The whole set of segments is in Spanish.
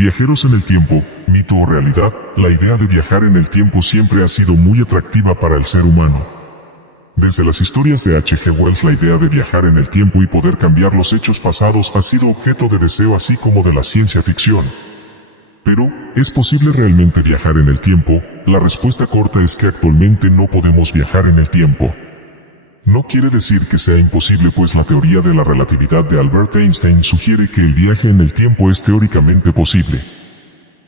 Viajeros en el tiempo, mito o realidad, la idea de viajar en el tiempo siempre ha sido muy atractiva para el ser humano. Desde las historias de H.G. Wells, la idea de viajar en el tiempo y poder cambiar los hechos pasados ha sido objeto de deseo así como de la ciencia ficción. Pero, ¿es posible realmente viajar en el tiempo? La respuesta corta es que actualmente no podemos viajar en el tiempo. No quiere decir que sea imposible, pues la teoría de la relatividad de Albert Einstein sugiere que el viaje en el tiempo es teóricamente posible.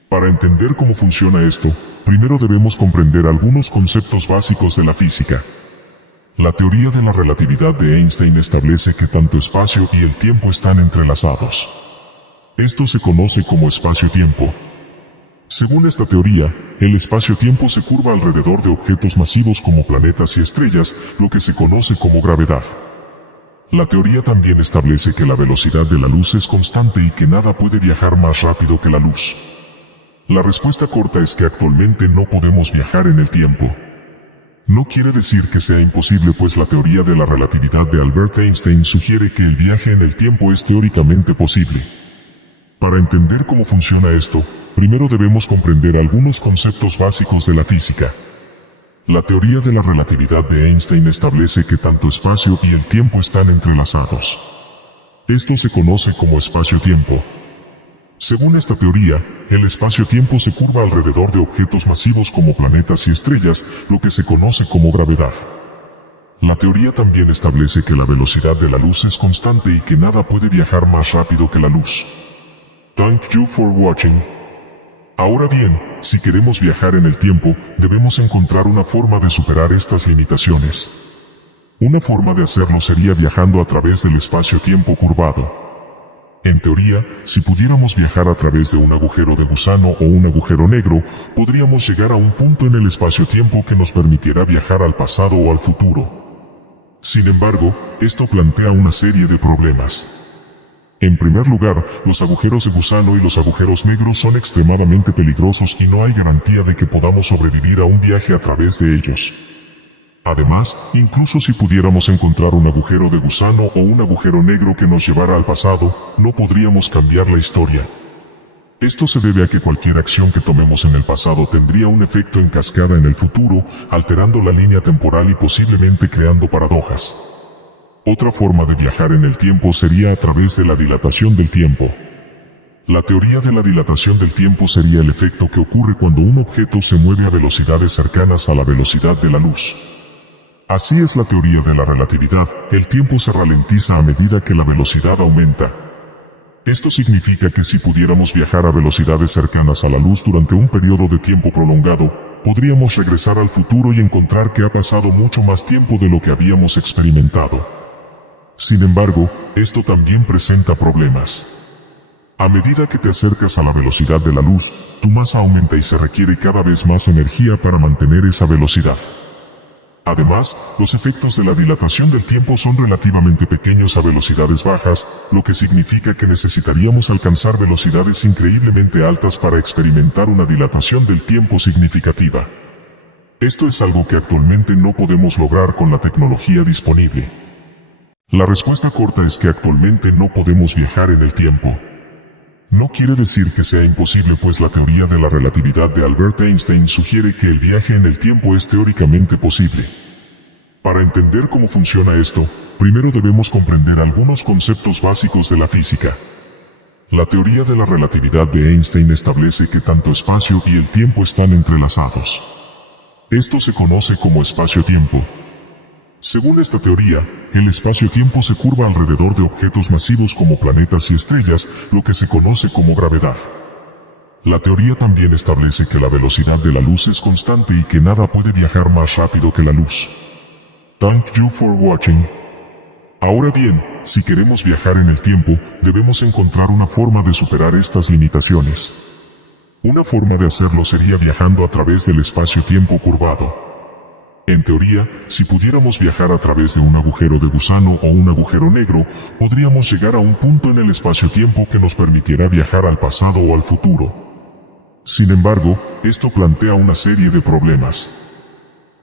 Para entender cómo funciona esto, primero debemos comprender algunos conceptos básicos de la física. La teoría de la relatividad de Einstein establece que tanto espacio y el tiempo están entrelazados. Esto se conoce como espacio-tiempo. Según esta teoría, el espacio-tiempo se curva alrededor de objetos masivos como planetas y estrellas, lo que se conoce como gravedad. La teoría también establece que la velocidad de la luz es constante y que nada puede viajar más rápido que la luz. La respuesta corta es que actualmente no podemos viajar en el tiempo. No quiere decir que sea imposible, pues la teoría de la relatividad de Albert Einstein sugiere que el viaje en el tiempo es teóricamente posible. Para entender cómo funciona esto, primero debemos comprender algunos conceptos básicos de la física. La teoría de la relatividad de Einstein establece que tanto espacio y el tiempo están entrelazados. Esto se conoce como espacio-tiempo. Según esta teoría, el espacio-tiempo se curva alrededor de objetos masivos como planetas y estrellas, lo que se conoce como gravedad. La teoría también establece que la velocidad de la luz es constante y que nada puede viajar más rápido que la luz. Thank you for watching. Ahora bien, si queremos viajar en el tiempo, debemos encontrar una forma de superar estas limitaciones. Una forma de hacerlo sería viajando a través del espacio-tiempo curvado. En teoría, si pudiéramos viajar a través de un agujero de gusano o un agujero negro, podríamos llegar a un punto en el espacio-tiempo que nos permitiera viajar al pasado o al futuro. Sin embargo, esto plantea una serie de problemas. En primer lugar, los agujeros de gusano y los agujeros negros son extremadamente peligrosos y no hay garantía de que podamos sobrevivir a un viaje a través de ellos. Además, incluso si pudiéramos encontrar un agujero de gusano o un agujero negro que nos llevara al pasado, no podríamos cambiar la historia. Esto se debe a que cualquier acción que tomemos en el pasado tendría un efecto en cascada en el futuro, alterando la línea temporal y posiblemente creando paradojas. Otra forma de viajar en el tiempo sería a través de la dilatación del tiempo. La teoría de la dilatación del tiempo sería el efecto que ocurre cuando un objeto se mueve a velocidades cercanas a la velocidad de la luz. Así es la teoría de la relatividad, el tiempo se ralentiza a medida que la velocidad aumenta. Esto significa que si pudiéramos viajar a velocidades cercanas a la luz durante un periodo de tiempo prolongado, podríamos regresar al futuro y encontrar que ha pasado mucho más tiempo de lo que habíamos experimentado. Sin embargo, esto también presenta problemas. A medida que te acercas a la velocidad de la luz, tu masa aumenta y se requiere cada vez más energía para mantener esa velocidad. Además, los efectos de la dilatación del tiempo son relativamente pequeños a velocidades bajas, lo que significa que necesitaríamos alcanzar velocidades increíblemente altas para experimentar una dilatación del tiempo significativa. Esto es algo que actualmente no podemos lograr con la tecnología disponible. La respuesta corta es que actualmente no podemos viajar en el tiempo. No quiere decir que sea imposible, pues la teoría de la relatividad de Albert Einstein sugiere que el viaje en el tiempo es teóricamente posible. Para entender cómo funciona esto, primero debemos comprender algunos conceptos básicos de la física. La teoría de la relatividad de Einstein establece que tanto espacio y el tiempo están entrelazados. Esto se conoce como espacio-tiempo. Según esta teoría, el espacio-tiempo se curva alrededor de objetos masivos como planetas y estrellas, lo que se conoce como gravedad. La teoría también establece que la velocidad de la luz es constante y que nada puede viajar más rápido que la luz. Thank you for watching. Ahora bien, si queremos viajar en el tiempo, debemos encontrar una forma de superar estas limitaciones. Una forma de hacerlo sería viajando a través del espacio-tiempo curvado. En teoría, si pudiéramos viajar a través de un agujero de gusano o un agujero negro, podríamos llegar a un punto en el espacio-tiempo que nos permitiera viajar al pasado o al futuro. Sin embargo, esto plantea una serie de problemas.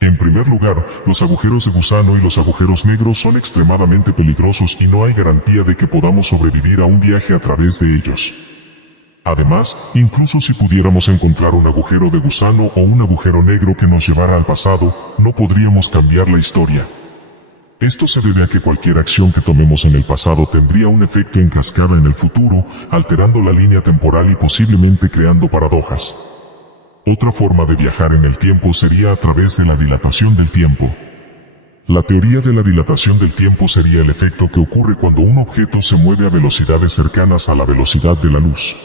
En primer lugar, los agujeros de gusano y los agujeros negros son extremadamente peligrosos y no hay garantía de que podamos sobrevivir a un viaje a través de ellos. Además, incluso si pudiéramos encontrar un agujero de gusano o un agujero negro que nos llevara al pasado, no podríamos cambiar la historia. Esto se debe a que cualquier acción que tomemos en el pasado tendría un efecto en cascada en el futuro, alterando la línea temporal y posiblemente creando paradojas. Otra forma de viajar en el tiempo sería a través de la dilatación del tiempo. La teoría de la dilatación del tiempo sería el efecto que ocurre cuando un objeto se mueve a velocidades cercanas a la velocidad de la luz.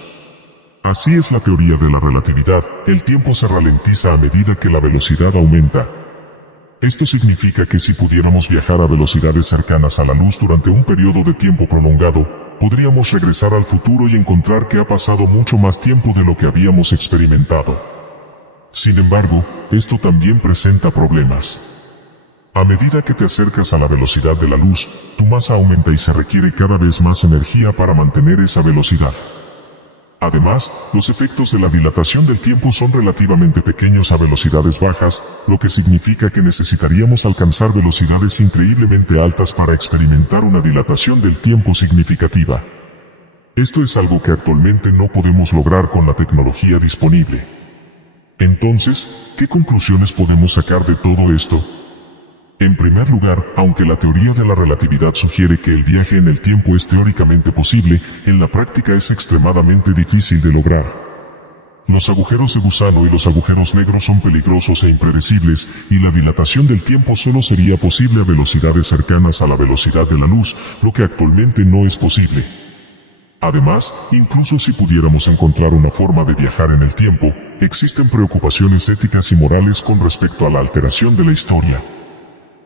Así es la teoría de la relatividad, el tiempo se ralentiza a medida que la velocidad aumenta. Esto significa que si pudiéramos viajar a velocidades cercanas a la luz durante un periodo de tiempo prolongado, podríamos regresar al futuro y encontrar que ha pasado mucho más tiempo de lo que habíamos experimentado. Sin embargo, esto también presenta problemas. A medida que te acercas a la velocidad de la luz, tu masa aumenta y se requiere cada vez más energía para mantener esa velocidad. Además, los efectos de la dilatación del tiempo son relativamente pequeños a velocidades bajas, lo que significa que necesitaríamos alcanzar velocidades increíblemente altas para experimentar una dilatación del tiempo significativa. Esto es algo que actualmente no podemos lograr con la tecnología disponible. Entonces, ¿qué conclusiones podemos sacar de todo esto? En primer lugar, aunque la teoría de la relatividad sugiere que el viaje en el tiempo es teóricamente posible, en la práctica es extremadamente difícil de lograr. Los agujeros de gusano y los agujeros negros son peligrosos e impredecibles, y la dilatación del tiempo solo sería posible a velocidades cercanas a la velocidad de la luz, lo que actualmente no es posible. Además, incluso si pudiéramos encontrar una forma de viajar en el tiempo, existen preocupaciones éticas y morales con respecto a la alteración de la historia.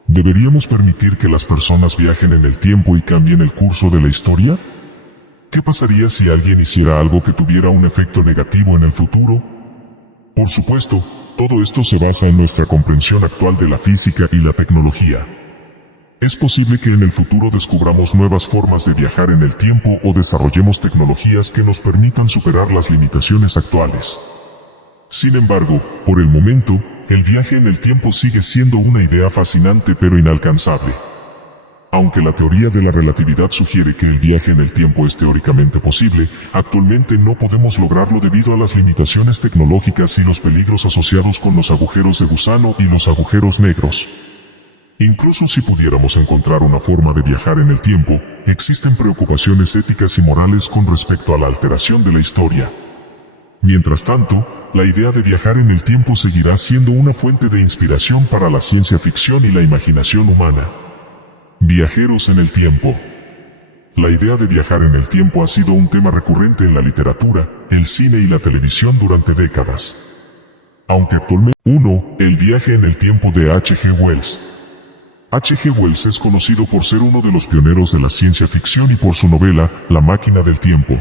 ¿Deberíamos permitir que las personas viajen en el tiempo y cambien el curso de la historia? ¿Qué pasaría si alguien hiciera algo que tuviera un efecto negativo en el futuro? Por supuesto, todo esto se basa en nuestra comprensión actual de la física y la tecnología. Es posible que en el futuro descubramos nuevas formas de viajar en el tiempo o desarrollemos tecnologías que nos permitan superar las limitaciones actuales. Sin embargo, por el momento, el viaje en el tiempo sigue siendo una idea fascinante pero inalcanzable. Aunque la teoría de la relatividad sugiere que el viaje en el tiempo es teóricamente posible, actualmente no podemos lograrlo debido a las limitaciones tecnológicas y los peligros asociados con los agujeros de gusano y los agujeros negros. Incluso si pudiéramos encontrar una forma de viajar en el tiempo, existen preocupaciones éticas y morales con respecto a la alteración de la historia. Mientras tanto, la idea de viajar en el tiempo seguirá siendo una fuente de inspiración para la ciencia ficción y la imaginación humana. Viajeros en el tiempo. La idea de viajar en el tiempo ha sido un tema recurrente en la literatura, el cine y la televisión durante décadas. Aunque actualmente, 1. El viaje en el tiempo de H.G. Wells. H.G. Wells es conocido por ser uno de los pioneros de la ciencia ficción y por su novela, La máquina del tiempo.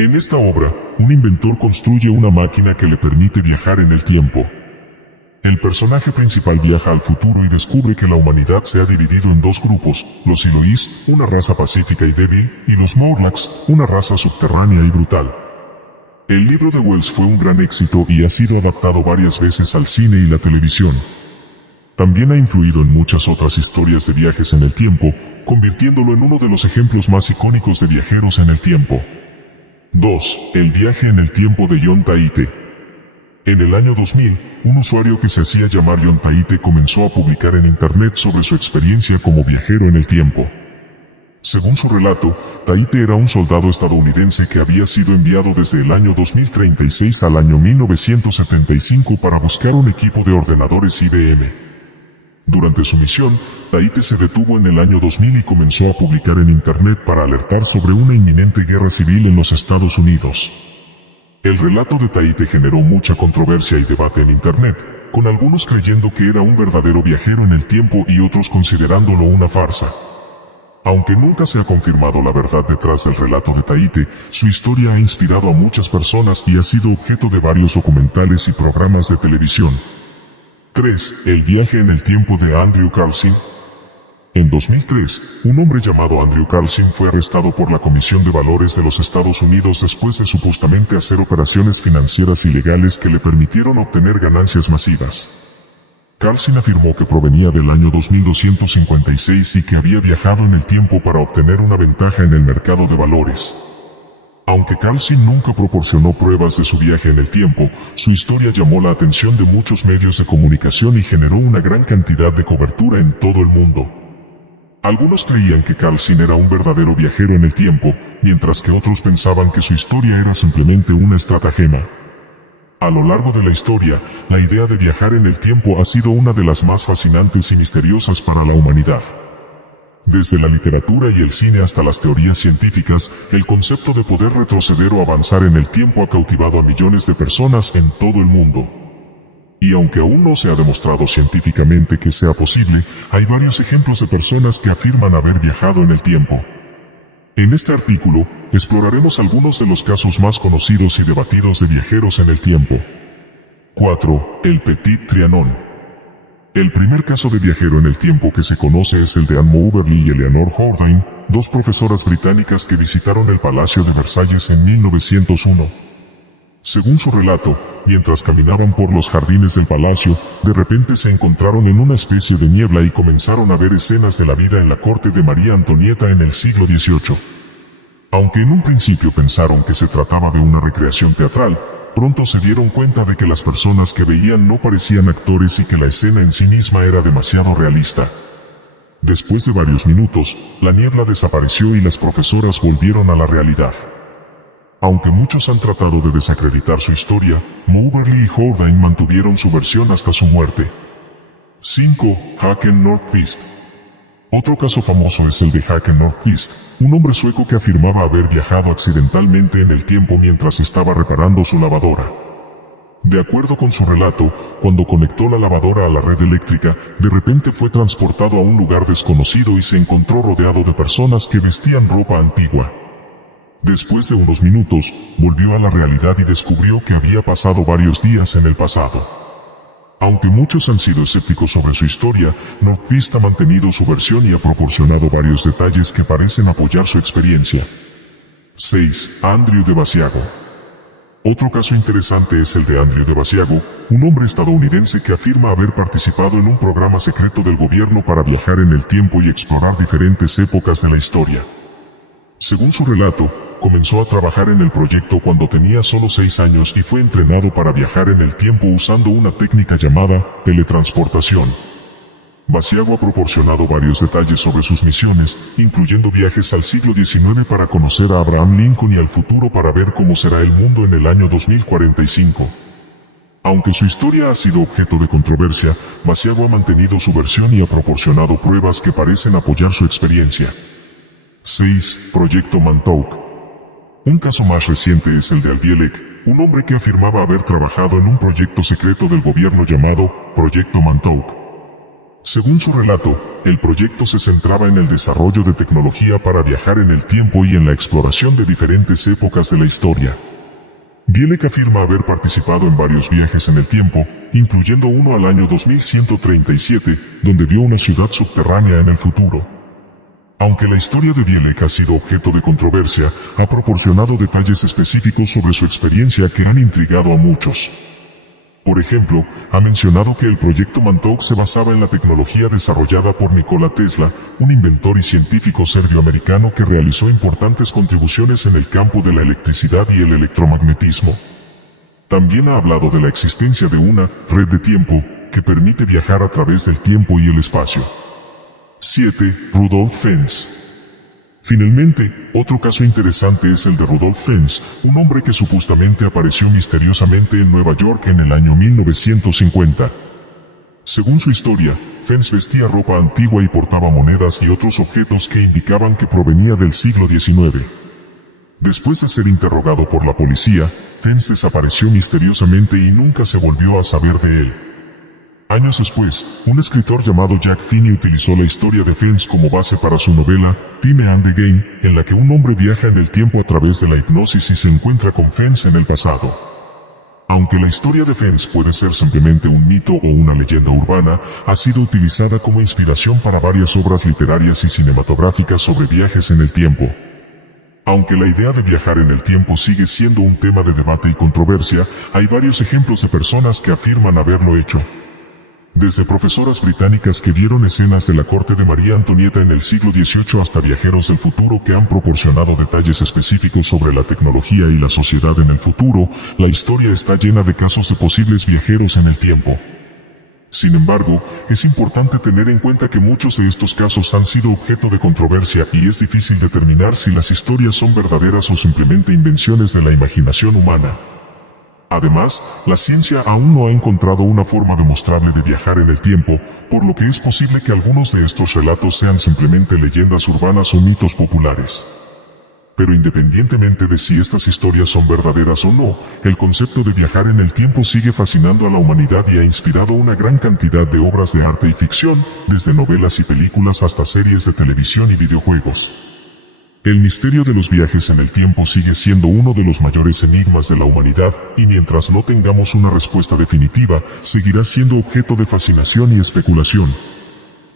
En esta obra, un inventor construye una máquina que le permite viajar en el tiempo. El personaje principal viaja al futuro y descubre que la humanidad se ha dividido en dos grupos, los Siloís, una raza pacífica y débil, y los Morlocks, una raza subterránea y brutal. El libro de Wells fue un gran éxito y ha sido adaptado varias veces al cine y la televisión. También ha influido en muchas otras historias de viajes en el tiempo, convirtiéndolo en uno de los ejemplos más icónicos de viajeros en el tiempo. 2. El viaje en el tiempo de John Tate. En el año 2000, un usuario que se hacía llamar John Tate comenzó a publicar en Internet sobre su experiencia como viajero en el tiempo. Según su relato, Tate era un soldado estadounidense que había sido enviado desde el año 2036 al año 1975 para buscar un equipo de ordenadores IBM. Durante su misión, Tate se detuvo en el año 2000 y comenzó a publicar en Internet para alertar sobre una inminente guerra civil en los Estados Unidos. El relato de Tate generó mucha controversia y debate en Internet, con algunos creyendo que era un verdadero viajero en el tiempo y otros considerándolo una farsa. Aunque nunca se ha confirmado la verdad detrás del relato de Tate, su historia ha inspirado a muchas personas y ha sido objeto de varios documentales y programas de televisión. 3. El viaje en el tiempo de Andrew Carlson. En 2003, un hombre llamado Andrew Carlson fue arrestado por la Comisión de Valores de los Estados Unidos después de supuestamente hacer operaciones financieras ilegales que le permitieron obtener ganancias masivas. Carlson afirmó que provenía del año 2256 y que había viajado en el tiempo para obtener una ventaja en el mercado de valores. Aunque Carlson nunca proporcionó pruebas de su viaje en el tiempo, su historia llamó la atención de muchos medios de comunicación y generó una gran cantidad de cobertura en todo el mundo. Algunos creían que Carlson era un verdadero viajero en el tiempo, mientras que otros pensaban que su historia era simplemente una estratagema. A lo largo de la historia, la idea de viajar en el tiempo ha sido una de las más fascinantes y misteriosas para la humanidad. Desde la literatura y el cine hasta las teorías científicas, el concepto de poder retroceder o avanzar en el tiempo ha cautivado a millones de personas en todo el mundo. Y aunque aún no se ha demostrado científicamente que sea posible, hay varios ejemplos de personas que afirman haber viajado en el tiempo. En este artículo, exploraremos algunos de los casos más conocidos y debatidos de viajeros en el tiempo. 4. El Petit Trianon. El primer caso de viajero en el tiempo que se conoce es el de Anne Moberly y Eleanor Jourdain, dos profesoras británicas que visitaron el Palacio de Versalles en 1901. Según su relato, mientras caminaban por los jardines del palacio, de repente se encontraron en una especie de niebla y comenzaron a ver escenas de la vida en la corte de María Antonieta en el siglo XVIII. Aunque en un principio pensaron que se trataba de una recreación teatral, pronto se dieron cuenta de que las personas que veían no parecían actores y que la escena en sí misma era demasiado realista. Después de varios minutos, la niebla desapareció y las profesoras volvieron a la realidad. Aunque muchos han tratado de desacreditar su historia, Moberly y Jourdain mantuvieron su versión hasta su muerte. 5. Håkan Nordqvist. Otro caso famoso es el de Håkan Nordqvist, un hombre sueco que afirmaba haber viajado accidentalmente en el tiempo mientras estaba reparando su lavadora. De acuerdo con su relato, cuando conectó la lavadora a la red eléctrica, de repente fue transportado a un lugar desconocido y se encontró rodeado de personas que vestían ropa antigua. Después de unos minutos, volvió a la realidad y descubrió que había pasado varios días en el pasado. Aunque muchos han sido escépticos sobre su historia, Nordqvist ha mantenido su versión y ha proporcionado varios detalles que parecen apoyar su experiencia. 6. Andrew de Basiago. Otro caso interesante es el de Andrew de Basiago, un hombre estadounidense que afirma haber participado en un programa secreto del gobierno para viajar en el tiempo y explorar diferentes épocas de la historia. Según su relato, comenzó a trabajar en el proyecto cuando tenía solo 6 años y fue entrenado para viajar en el tiempo usando una técnica llamada teletransportación. Basiago ha proporcionado varios detalles sobre sus misiones, incluyendo viajes al siglo XIX para conocer a Abraham Lincoln y al futuro para ver cómo será el mundo en el año 2045. Aunque su historia ha sido objeto de controversia, Basiago ha mantenido su versión y ha proporcionado pruebas que parecen apoyar su experiencia. 6. Proyecto Montauk. Un caso más reciente es el de Al Bielek, un hombre que afirmaba haber trabajado en un proyecto secreto del gobierno llamado Proyecto Montauk. Según su relato, el proyecto se centraba en el desarrollo de tecnología para viajar en el tiempo y en la exploración de diferentes épocas de la historia. Bielek afirma haber participado en varios viajes en el tiempo, incluyendo uno al año 2137, donde vio una ciudad subterránea en el futuro. Aunque la historia de Bielek ha sido objeto de controversia, ha proporcionado detalles específicos sobre su experiencia que han intrigado a muchos. Por ejemplo, ha mencionado que el proyecto Montauk se basaba en la tecnología desarrollada por Nikola Tesla, un inventor y científico serbio-americano que realizó importantes contribuciones en el campo de la electricidad y el electromagnetismo. También ha hablado de la existencia de una red de tiempo que permite viajar a través del tiempo y el espacio. 7. Rudolf Fens. Finalmente, otro caso interesante es el de Rudolf Fens, un hombre que supuestamente apareció misteriosamente en Nueva York en el año 1950. Según su historia, Fens vestía ropa antigua y portaba monedas y otros objetos que indicaban que provenía del siglo XIX. Después de ser interrogado por la policía, Fens desapareció misteriosamente y nunca se volvió a saber de él. Años después, un escritor llamado Jack Finney utilizó la historia de Fens como base para su novela, Time and the Game, en la que un hombre viaja en el tiempo a través de la hipnosis y se encuentra con Fens en el pasado. Aunque la historia de Fens puede ser simplemente un mito o una leyenda urbana, ha sido utilizada como inspiración para varias obras literarias y cinematográficas sobre viajes en el tiempo. Aunque la idea de viajar en el tiempo sigue siendo un tema de debate y controversia, hay varios ejemplos de personas que afirman haberlo hecho. Desde profesoras británicas que vieron escenas de la corte de María Antonieta en el siglo XVIII hasta viajeros del futuro que han proporcionado detalles específicos sobre la tecnología y la sociedad en el futuro, la historia está llena de casos de posibles viajeros en el tiempo. Sin embargo, es importante tener en cuenta que muchos de estos casos han sido objeto de controversia y es difícil determinar si las historias son verdaderas o simplemente invenciones de la imaginación humana. Además, la ciencia aún no ha encontrado una forma demostrable de viajar en el tiempo, por lo que es posible que algunos de estos relatos sean simplemente leyendas urbanas o mitos populares. Pero independientemente de si estas historias son verdaderas o no, el concepto de viajar en el tiempo sigue fascinando a la humanidad y ha inspirado una gran cantidad de obras de arte y ficción, desde novelas y películas hasta series de televisión y videojuegos. El misterio de los viajes en el tiempo sigue siendo uno de los mayores enigmas de la humanidad, y mientras no tengamos una respuesta definitiva, seguirá siendo objeto de fascinación y especulación.